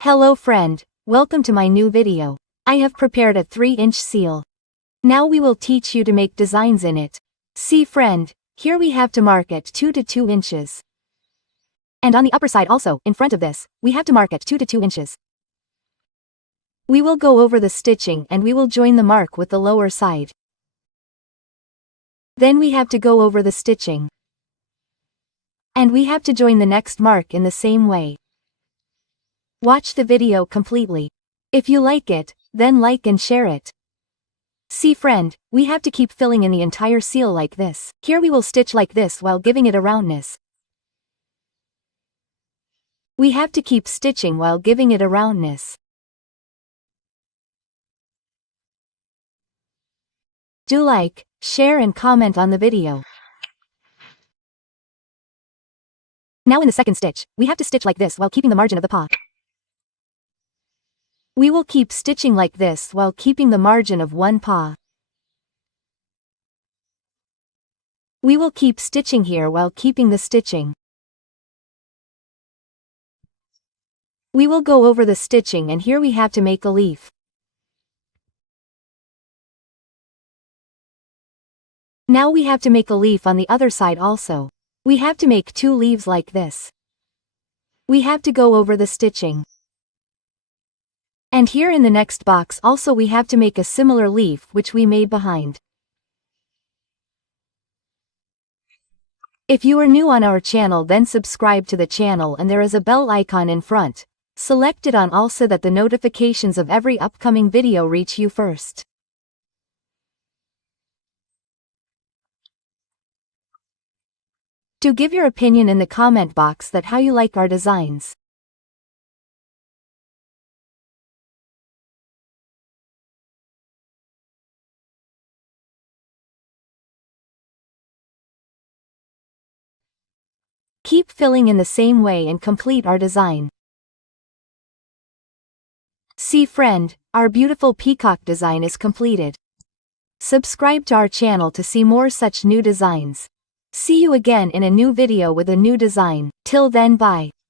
Hello friend, welcome to my new video. I have prepared a 3-inch seal. Now we will teach you to make designs in it. See friend, here we have to mark it 2 to 2 inches. And on the upper side also, in front of this, we have to mark it 2 to 2 inches. We will go over the stitching and we will join the mark with the lower side. Then we have to go over the stitching. And we have to join the next mark in the same way. Watch the video completely. If you like it, then like and share it. See friend, we have to keep filling in the entire seal like this. Here we will stitch like this while giving it a roundness. We have to keep stitching while giving it a roundness. Do like, share and comment on the video. Now in the second stitch, we have to stitch like this while keeping the margin of the paw. We will keep stitching like this while keeping the margin of one paw. We will keep stitching here while keeping the stitching. We will go over the stitching and here we have to make a leaf. Now we have to make a leaf on the other side also. We have to make 2 leaves like this. We have to go over the stitching. And here in the next box also we have to make a similar leaf which we made behind. If you are new on our channel then subscribe to the channel and there is a bell icon in front. Select it on all so that the notifications of every upcoming video reach you first. Do give your opinion in the comment box that how you like our designs. Keep filling in the same way and complete our design. See friend, our beautiful peacock design is completed. Subscribe to our channel to see more such new designs. See you again in a new video with a new design. Till then bye.